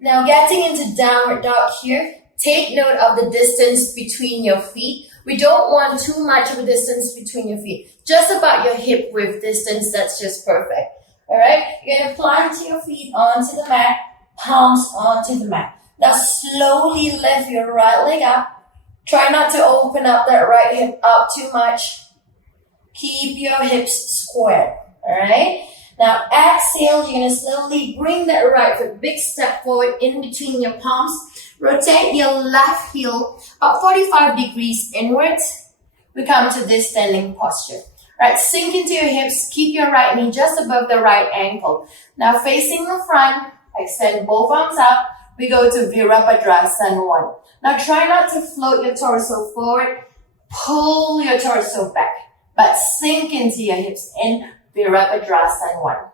Now getting into downward dog here, take note of the distance between your feet. We don't want too much of a distance between your feet. Just about your hip width distance, that's just perfect. Alright, you're going to plant your feet onto the mat, palms onto the mat. Now slowly lift your right leg up. Try not to open up that right hip up too much. Keep your hips square. Alright, now exhale, you're going to slowly bring that right foot, big step forward in between your palms. Rotate your left heel about 45 degrees inwards. We come to this standing posture. All right, sink into your hips. Keep your right knee just above the right ankle. Now facing the front, extend both arms up. We go to Virabhadrasana I. Now try not to float your torso forward. Pull your torso back, but sink into your hips in Virabhadrasana I.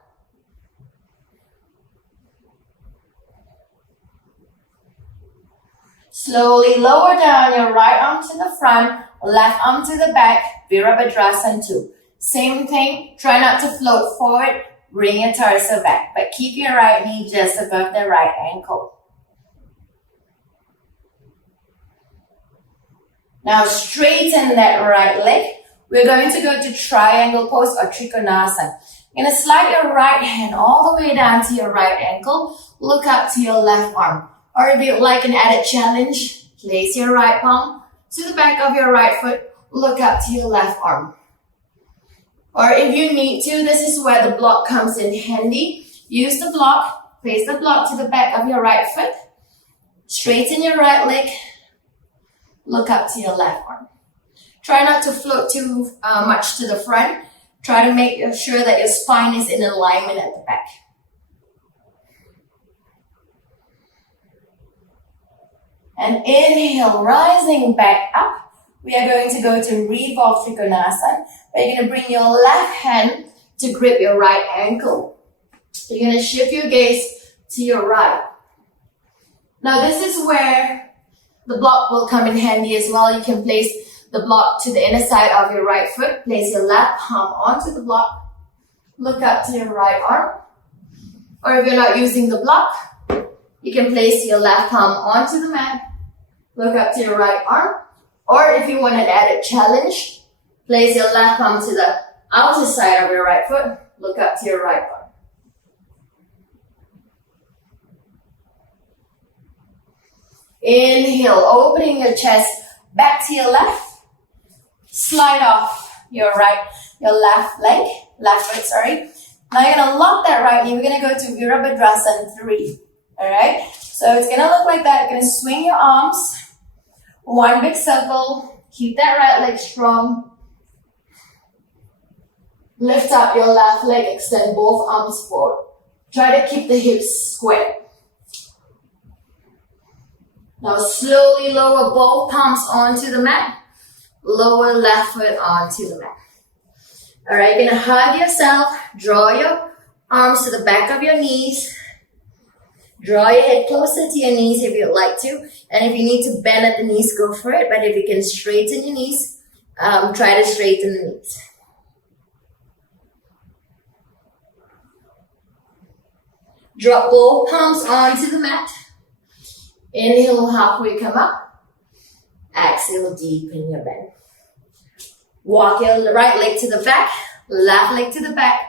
Slowly lower down your right arm to the front, left arm to the back, Virabhadrasana II. Same thing, try not to float forward, bring your torso back, but keep your right knee just above the right ankle. Now straighten that right leg. We're going to go to triangle pose or Trikonasana. You're going to slide your right hand all the way down to your right ankle, look up to your left arm. Or if you'd like an added challenge, place your right palm to the back of your right foot, look up to your left arm. Or if you need to, this is where the block comes in handy. Use the block, place the block to the back of your right foot, straighten your right leg, look up to your left arm. Try not to float too much to the front. Try to make sure that your spine is in alignment at the back. And inhale, rising back up. We are going to go to Revolved Trikonasana. Where you're going to bring your left hand to grip your right ankle. You're going to shift your gaze to your right. Now this is where the block will come in handy as well. You can place the block to the inner side of your right foot. Place your left palm onto the block. Look up to your right arm. Or if you're not using the block, you can place your left palm onto the mat, look up to your right arm, or if you want an added challenge, place your left palm to the outer side of your right foot, look up to your right arm. Inhale, opening your chest back to your left, slide off your left foot. Now you're gonna lock that right knee. We're gonna go to Virabhadrasana III. Alright, so it's gonna look like that. You're gonna swing your arms, one big circle, keep that right leg strong. Lift up your left leg, extend both arms forward. Try to keep the hips square. Now slowly lower both palms onto the mat. Lower left foot onto the mat. Alright, you're gonna hug yourself, draw your arms to the back of your knees. Draw your head closer to your knees if you'd like to. And if you need to bend at the knees, go for it. But if you can straighten your knees, try to straighten the knees. Drop both palms onto the mat. Inhale, halfway come up. Exhale, deepen your bend. Walk your right leg to the back, left leg to the back.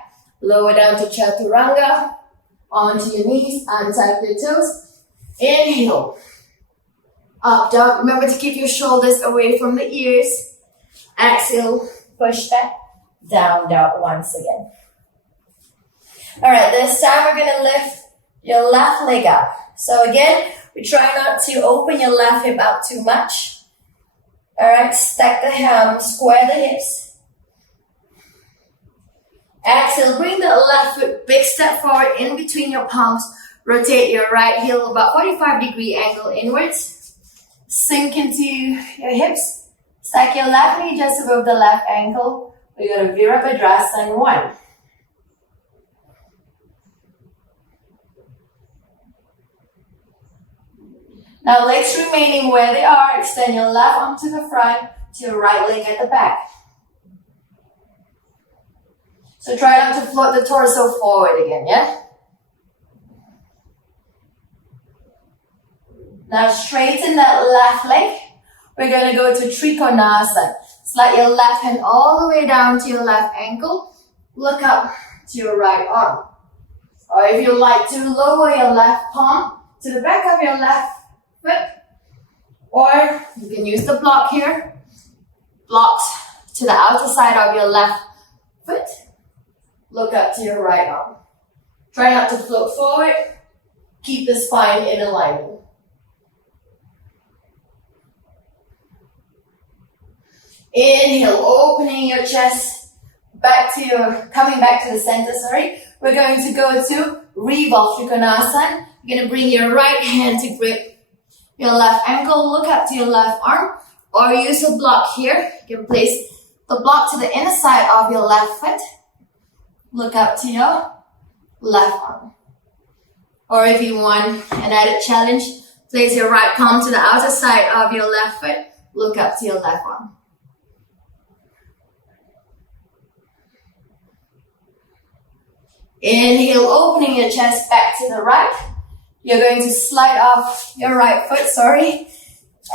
Lower down to chaturanga. Onto your knees, untap your toes. Inhale. Up dog. Remember to keep your shoulders away from the ears. Exhale, push back. Down dog once again. Alright, this time we're going to lift your left leg up. So again, we try not to open your left hip out too much. Alright, stack the hem, square the hips. Exhale, bring the left foot, big step forward in between your palms. Rotate your right heel about 45-degree angle inwards. Sink into your hips. Stack your left knee just above the left ankle. We go to Virabhadrasana I. Now legs remaining where they are. Extend your left arm to the front, to your right leg at the back. So try not to float the torso forward again, yeah? Now straighten that left leg. We're going to go to Trikonasana. Slide your left hand all the way down to your left ankle. Look up to your right arm. Or if you like to lower your left palm to the back of your left foot. Or you can use the block here. Blocks to the outer side of your left foot. Look up to your right arm. Try not to float forward. Keep the spine in alignment. Inhale, opening your chest coming back to the center, sorry. We're going to go to Revolved Trikonasana. You're going to bring your right hand to grip your left ankle, look up to your left arm, or use a block here. You can place the block to the inner side of your left foot. Look up to your left arm. Or if you want an added challenge, place your right palm to the outer side of your left foot. Look up to your left arm. Inhale, opening your chest back to the right. You're going to slide off your right foot,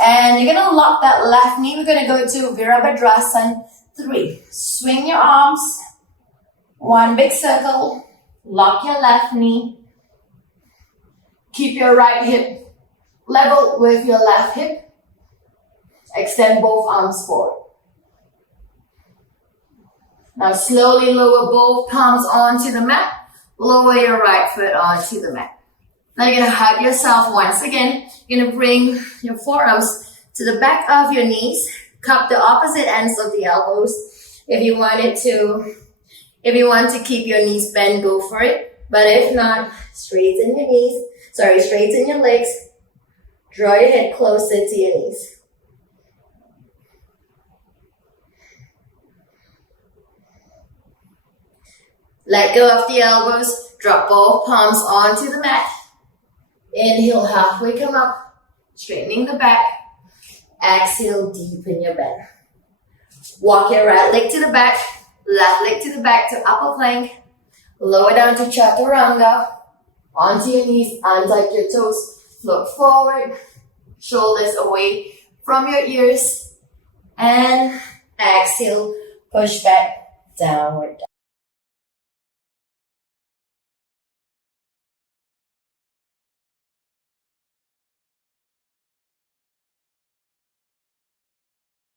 and you're going to lock that left knee. We're going to go to Virabhadrasana III. Swing your arms, one big circle, lock your left knee. Keep your right hip level with your left hip. Extend both arms forward. Now slowly lower both palms onto the mat. Lower your right foot onto the mat. Now you're going to hug yourself once again. You're going to bring your forearms to the back of your knees. Cup the opposite ends of the elbows. If you want to keep your knees bent, go for it. But if not, straighten your legs. Draw your head closer to your knees. Let go of the elbows. Drop both palms onto the mat. Inhale, halfway come up. Straightening the back. Exhale, deepen your bend. Walk your right leg to the back. Left leg to the back to upper plank. Lower down to chaturanga. Onto your knees, untuck your toes. Float forward. Shoulders away from your ears. And exhale, push back, downward dog.